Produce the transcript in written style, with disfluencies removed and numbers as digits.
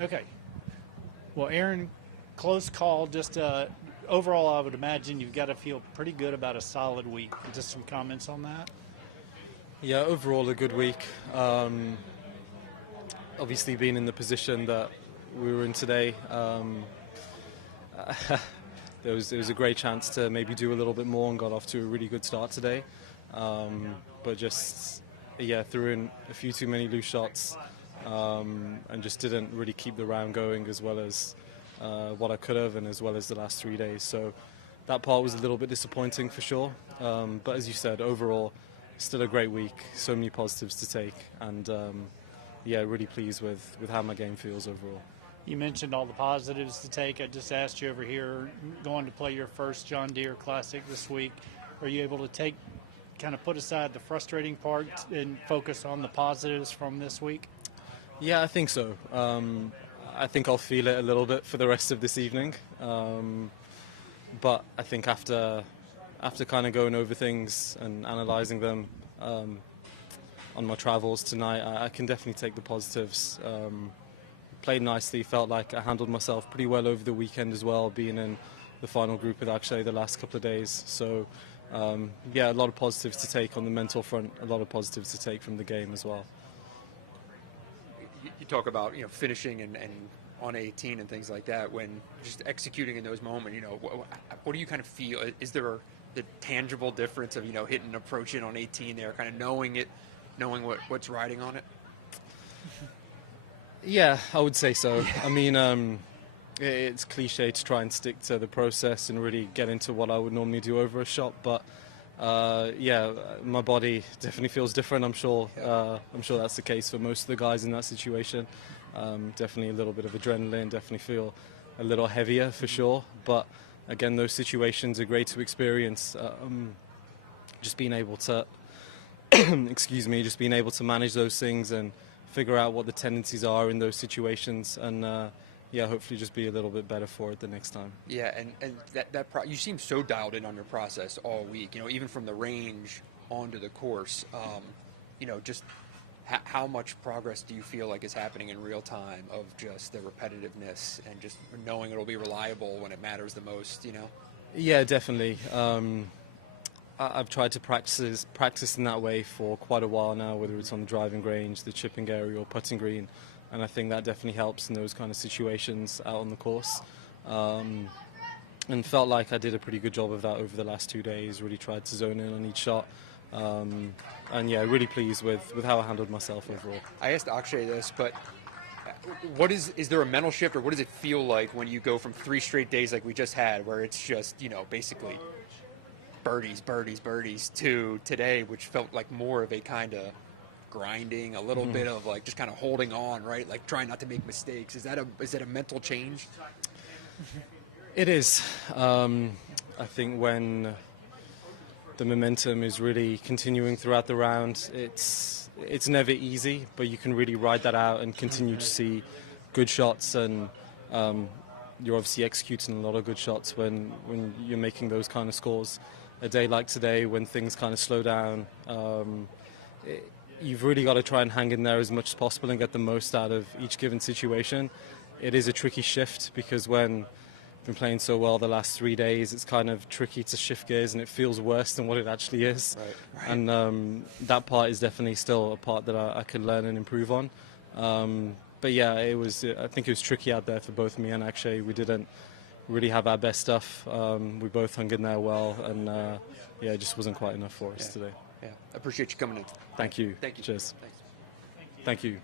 Okay. Well, Aaron, close call. Just overall, I would imagine you've got to feel pretty good about a solid week. Just some comments on that? Yeah, overall a good week. Obviously being in the position that we were in today, there was a great chance to maybe do a little bit more and got off to a really good start today. But just, yeah, threw in a few too many loose shots and just didn't really keep the round going as well as what I could have and as well as the last 3 days. So that part was a little bit disappointing for sure. But as you said, overall, still a great week, so many positives to take, and yeah, really pleased with how my game feels overall. You mentioned all the positives to take. I just asked you over here, going to play your first John Deere Classic this week. Are you able to kind of put aside the frustrating part and focus on the positives from this week? Yeah, I think so. I think I'll feel it a little bit for the rest of this evening. But I think after kind of going over things and analysing them on my travels tonight, I can definitely take the positives. Played nicely, felt like I handled myself pretty well over the weekend as well, being in the final group with Akshay the last couple of days. So yeah, a lot of positives to take on the mental front, a lot of positives to take from the game as well. You talk about, you know, finishing and on 18 and things like that. When just executing in those moments, you know, what do you kind of feel? Is there the tangible difference of, you know, hitting and approaching on 18 there, kind of knowing it, knowing what's riding on it? Yeah, I would say so. Yeah. I mean, it's cliche to try and stick to the process and really get into what I would normally do over a shot, but yeah, my body definitely feels different. I'm sure that's the case for most of the guys in that situation. Definitely a little bit of adrenaline, definitely feel a little heavier for sure, but again, those situations are great to experience. Just being able to excuse me, just being able to manage those things and figure out what the tendencies are in those situations, and yeah, hopefully just be a little bit better for it the next time. Yeah, and you seem so dialed in on your process all week, you know, even from the range onto the course. You know, just how much progress do you feel like is happening in real time of just the repetitiveness and just knowing it'll be reliable when it matters the most, you know? Yeah, definitely. I've tried to practice in that way for quite a while now, whether it's on the driving range, the chipping area, or putting green, and I think that definitely helps in those kind of situations out on the course. And felt like I did a pretty good job of that over the last 2 days. Really tried to zone in on each shot, and yeah, really pleased with how I handled myself overall. I asked Akshay this, but is there a mental shift, or what does it feel like when you go from 3 straight days like we just had, where it's just, you know, basically birdies to today, which felt like more of a kind of grinding, a little bit of like just kind of holding on, right? Like trying not to make mistakes. Is that a mental change? It is. I think when the momentum is really continuing throughout the round, it's never easy, but you can really ride that out and continue to see good shots, and you're obviously executing a lot of good shots when you're making those kind of scores. A day like today, when things kind of slow down, you've really got to try and hang in there as much as possible and get the most out of each given situation. It is a tricky shift, because when I've been playing so well the last 3 days, it's kind of tricky to shift gears, and it feels worse than what it actually is. Right. And that part is definitely still a part that I can learn and improve on. But yeah, I think it was tricky out there for both me and Akshay. We didn't really have our best stuff. We both hung in there well, and yeah, it just wasn't quite enough for us today. Yeah, I appreciate you coming in. Thank you. Thank you. Cheers. Thanks. Thank you.